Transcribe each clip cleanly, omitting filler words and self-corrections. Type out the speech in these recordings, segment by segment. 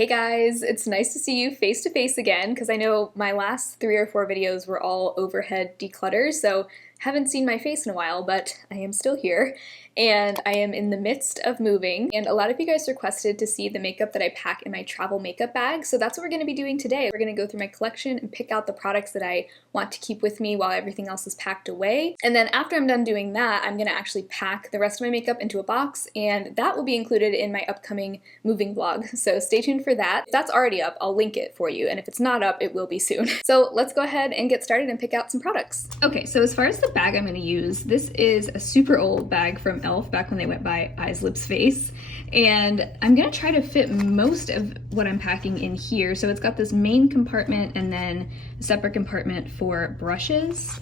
Hey guys, it's nice to see you face to face again because I know my last 3 or 4 videos were all overhead declutters, so haven't seen my face in a while, but I am still here and I am in the midst of moving, and a lot of you guys requested to see the makeup that I pack in my travel makeup bag, so that's what we're going to be doing today. We're going to go through my collection and pick out the products that I want to keep with me while everything else is packed away, and then after I'm done doing that, I'm going to actually pack the rest of my makeup into a box, and that will be included in my upcoming moving vlog, so stay tuned for that. If that's already up, I'll link it for you, and if it's not up, it will be soon. So let's go ahead and get started and pick out some products. Okay, so as far as the bag I'm going to use, this is a super old bag from e.l.f. back when they went by Eyes, Lips, Face, and I'm going to try to fit most of what I'm packing in here. So it's got this main compartment and then a separate compartment for brushes,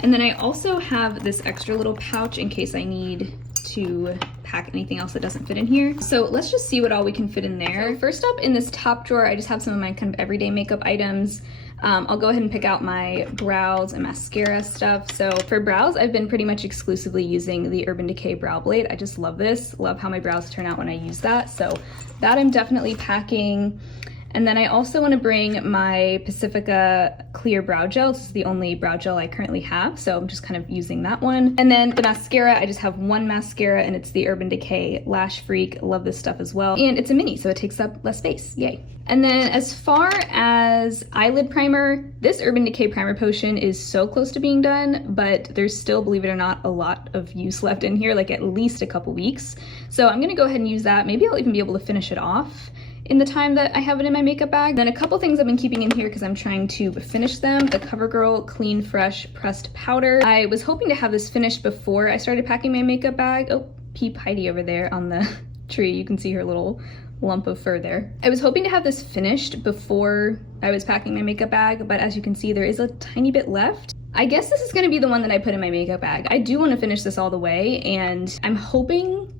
and then I also have this extra little pouch in case I need to pack anything else that doesn't fit in here. So let's just see what all we can fit in there. So first up in this top drawer, I just have some of my kind of everyday makeup items. I'll go ahead and pick out my brows and mascara stuff. So for brows, I've been pretty much exclusively using the Urban Decay Brow Blade. I just love this. Love how my brows turn out when I use that. So that I'm definitely packing. And then I also want to bring my Pacifica Clear Brow Gel. This is the only brow gel I currently have, so I'm just kind of using that one. And then the mascara, I just have one mascara, and it's the Urban Decay Lash Freak. Love this stuff as well. And it's a mini, so it takes up less space. Yay. And then as far as eyelid primer, this Urban Decay Primer Potion is so close to being done, but there's still, believe it or not, a lot of use left in here, like at least a couple weeks. So I'm gonna go ahead and use that. Maybe I'll even be able to finish it off in the time that I have it in my makeup bag. Then a couple things I've been keeping in here because I'm trying to finish them. The Covergirl Clean Fresh Pressed Powder. I was hoping to have this finished before I started packing my makeup bag. Oh, peep Heidi over there on the tree. You can see her little lump of fur there. I was hoping to have this finished before I was packing my makeup bag, but as you can see, there is a tiny bit left. I guess this is gonna be the one that I put in my makeup bag. I do wanna finish this all the way, and I'm hoping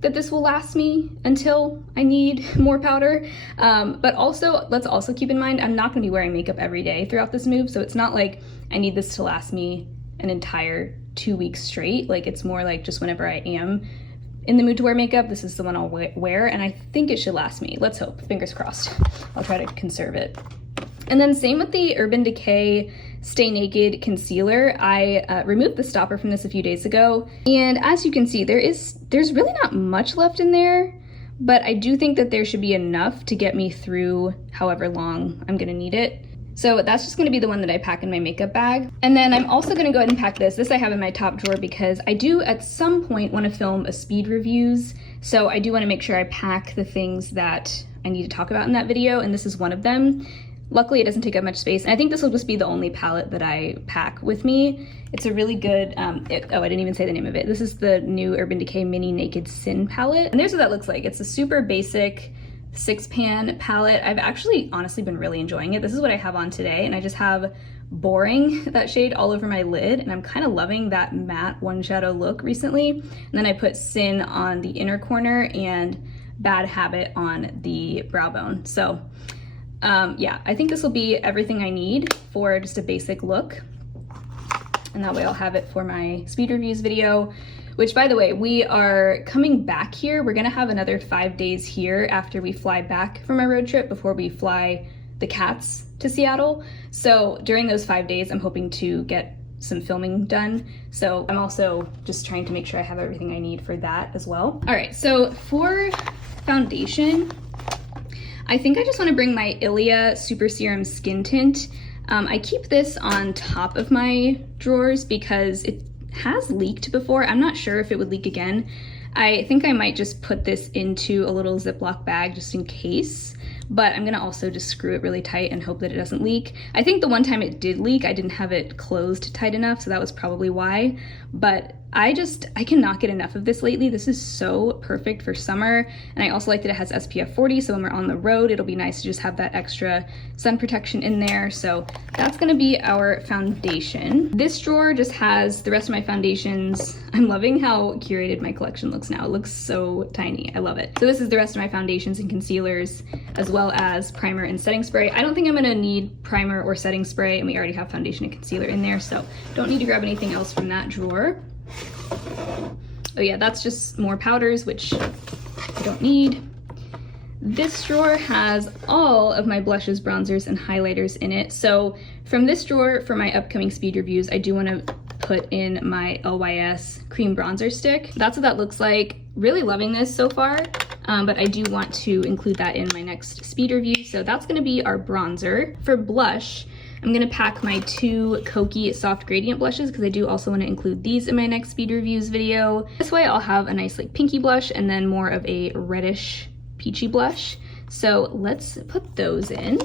that this will last me until I need more powder. But also, let's also keep in mind, I'm not gonna be wearing makeup every day throughout this move, so it's not like I need this to last me an entire 2 weeks straight. Like, it's more like just whenever I am in the mood to wear makeup, this is the one I'll wear, and I think it should last me. Let's hope, fingers crossed. I'll try to conserve it. And then same with the Urban Decay Stay Naked Concealer. I removed the stopper from this a few days ago, and as you can see, there's really not much left in there, but I do think that there should be enough to get me through however long I'm gonna need it. So that's just gonna be the one that I pack in my makeup bag. And then I'm also gonna go ahead and pack this. This I have in my top drawer because I do at some point wanna film a speed reviews, so I do wanna make sure I pack the things that I need to talk about in that video, and this is one of them. Luckily, it doesn't take up much space, and I think this will just be the only palette that I pack with me. It's a really good, oh, I didn't even say the name of it. This is the new Urban Decay Mini Naked Sin palette, and there's what that looks like. It's a super basic 6-pan palette. I've actually honestly been really enjoying it. This is what I have on today, and I just have Boring, that shade, all over my lid, and I'm kind of loving that matte one shadow look recently. And then I put Sin on the inner corner and Bad Habit on the brow bone. So yeah, I think this will be everything I need for just a basic look. And that way I'll have it for my speed reviews video, which, by the way, we are coming back here. We're gonna have another 5 days here after we fly back from our road trip before we fly the cats to Seattle. So during those 5 days, I'm hoping to get some filming done. So I'm also just trying to make sure I have everything I need for that as well. All right, so for foundation, I think I just want to bring my Ilia Super Serum Skin Tint. I keep this on top of my drawers because it has leaked before. I'm not sure if it would leak again. I think I might just put this into a little Ziploc bag just in case, but I'm gonna also just screw it really tight and hope that it doesn't leak. I think the one time it did leak, I didn't have it closed tight enough, so that was probably why, but I cannot get enough of this lately. This is so perfect for summer, and I also like that it has SPF 40, so when we're on the road, it'll be nice to just have that extra sun protection in there. So that's gonna be our foundation. This drawer just has the rest of my foundations. I'm loving how curated my collection looks now. It looks so tiny, I love it. So this is the rest of my foundations and concealers, as well as primer and setting spray. I don't think I'm gonna need primer or setting spray, and we already have foundation and concealer in there, so don't need to grab anything else from that drawer. Oh yeah, that's just more powders, which I don't need. This drawer has all of my blushes, bronzers, and highlighters in it. So from this drawer, for my upcoming speed reviews, I do want to put in my LYS cream bronzer stick. That's what that looks like. Really loving this so far, but I do want to include that in my next speed review. So that's gonna be our bronzer. For blush, I'm gonna pack my 2 Kokie soft gradient blushes because I do also want to include these in my next speed reviews video. This way I'll have a nice like pinky blush and then more of a reddish peachy blush. So let's put those in.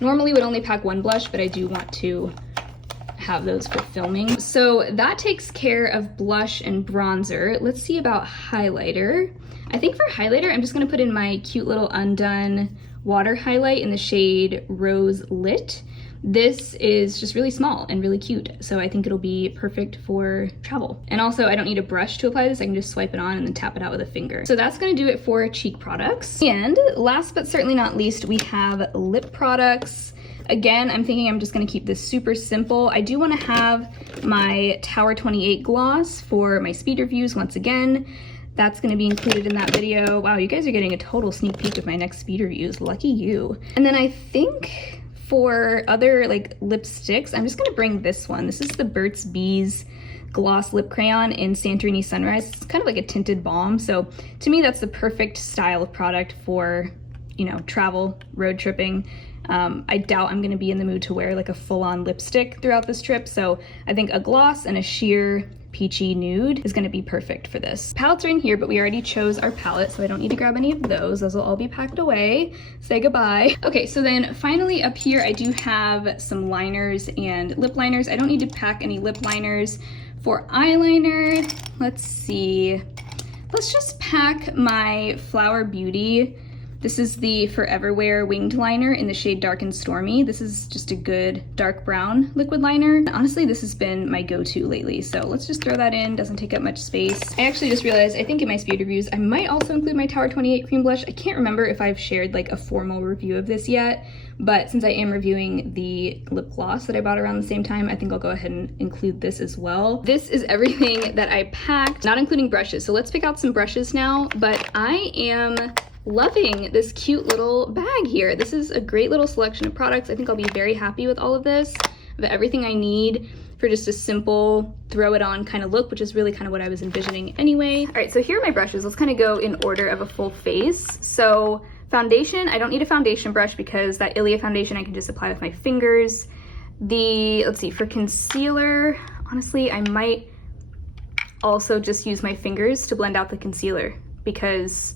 Normally would only pack 1 blush, but I do want to have those for filming. So that takes care of blush and bronzer. Let's see about highlighter. I think for highlighter, I'm just gonna put in my cute little Undone water highlight in the shade Rose Lit. This is just really small and really cute, so I think it'll be perfect for travel. And also, I don't need a brush to apply this. I can just swipe it on and then tap it out with a finger. So that's gonna do it for cheek products. And last but certainly not least, we have lip products. Again, I'm thinking I'm just gonna keep this super simple. I do wanna have my Tower 28 gloss for my speed reviews once again. That's gonna be included in that video. Wow, you guys are getting a total sneak peek of my next speed reviews. Lucky you. And then I think for other like lipsticks, I'm just gonna bring this one. This is the Burt's Bees Gloss Lip Crayon in Santorini Sunrise. It's kind of like a tinted balm. So to me, that's the perfect style of product for, you know, travel, road tripping. I doubt I'm gonna be in the mood to wear like a full-on lipstick throughout this trip. So I think a gloss and a sheer peachy nude is gonna be perfect for this. Palettes are in here, but we already chose our palette, so I don't need to grab any of those. Those will all be packed away. Say goodbye. Okay, so then finally up here, I do have some liners and lip liners. I don't need to pack any lip liners. For eyeliner, let's see. Let's just pack my Flower Beauty. This is the Forever Wear winged liner in the shade Dark and Stormy. This is just a good dark brown liquid liner. Honestly, this has been my go-to lately, so let's just throw that in. Doesn't take up much space. I actually just realized, I think in my speed reviews, I might also include my Tower 28 cream blush. I can't remember if I've shared like a formal review of this yet, but since I am reviewing the lip gloss that I bought around the same time, I think I'll go ahead and include this as well. This is everything that I packed, not including brushes. So let's pick out some brushes now, but I am loving this cute little bag here. This is a great little selection of products. I think I'll be very happy with all of this. I have everything I need for just a simple throw it on kind of look, which is really kind of what I was envisioning anyway. All right, so here are my brushes. Let's kind of go in order of a full face. So foundation, I don't need a foundation brush because that Ilia foundation I can just apply with my fingers. Let's see, for concealer, honestly, I might also just use my fingers to blend out the concealer because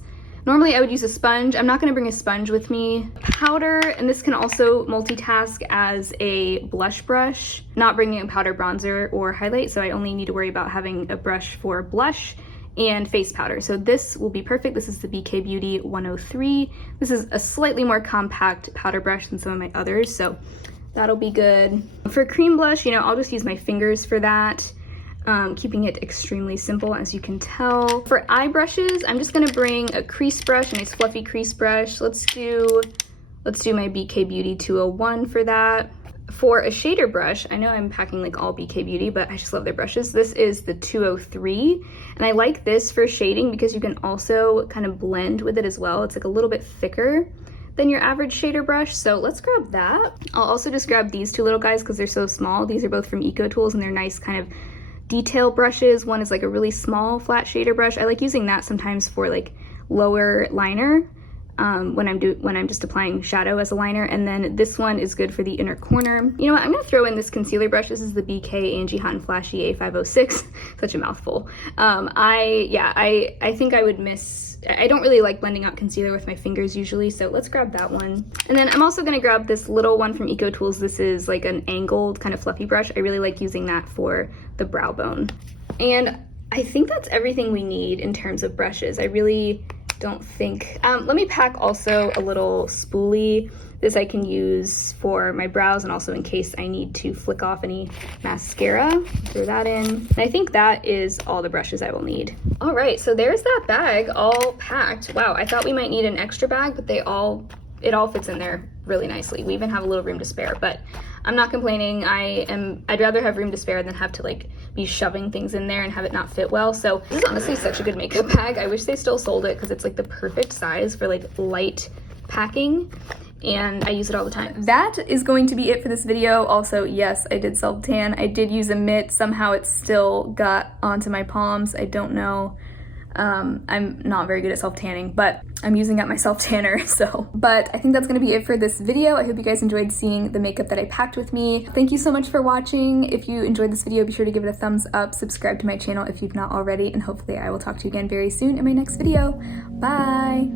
normally I would use a sponge. I'm not gonna bring a sponge with me. Powder, and this can also multitask as a blush brush. Not bringing a powder, bronzer, or highlight, so I only need to worry about having a brush for blush and face powder. So this will be perfect. This is the BK Beauty 103. This is a slightly more compact powder brush than some of my others, so that'll be good. For cream blush, you know, I'll just use my fingers for that. Keeping it extremely simple, as you can tell. For eye brushes, I'm just gonna bring a crease brush, a nice fluffy crease brush. Let's do my BK Beauty 201 for that. For a shader brush, I know I'm packing like all BK Beauty, but I just love their brushes. This is the 203, and I like this for shading because you can also kind of blend with it as well. It's like a little bit thicker than your average shader brush, so let's grab that. I'll also just grab these 2 little guys because they're so small. These are both from Eco Tools, and they're nice kind of detail brushes. One is like a really small flat shader brush. I like using that sometimes for like lower liner when I'm just applying shadow as a liner. And then this one is good for the inner corner. You know what, I'm gonna throw in this concealer brush. This is the BK Angie Hot and Flashy A506. Such a mouthful. I think I would I don't really like blending out concealer with my fingers usually, so let's grab that one. And then I'm also gonna grab this little one from Eco Tools. This is like an angled kind of fluffy brush. I really like using that for the brow bone. And I think that's everything we need in terms of brushes. I really don't think, let me pack also a little spoolie. This I can use for my brows and also in case I need to flick off any mascara. Throw that in. And I think that is all the brushes I will need. All right, so there's that bag all packed. Wow, I thought we might need an extra bag, but they all it all fits in there really nicely. We even have a little room to spare, but I'm not complaining. I'd rather have room to spare than have to like be shoving things in there and have it not fit well. So this is honestly such a good makeup bag. I wish they still sold it because it's like the perfect size for like light packing, and I use it all the time. That is going to be it for this video. Also, yes, I did self-tan. I did use a mitt. Somehow it still got onto my palms. I don't know. I'm not very good at self-tanning, but I'm using up my self-tanner, so. But I think that's gonna be it for this video. I hope you guys enjoyed seeing the makeup that I packed with me. Thank you so much for watching. If you enjoyed this video, be sure to give it a thumbs up, subscribe to my channel if you've not already, and hopefully I will talk to you again very soon in my next video. Bye!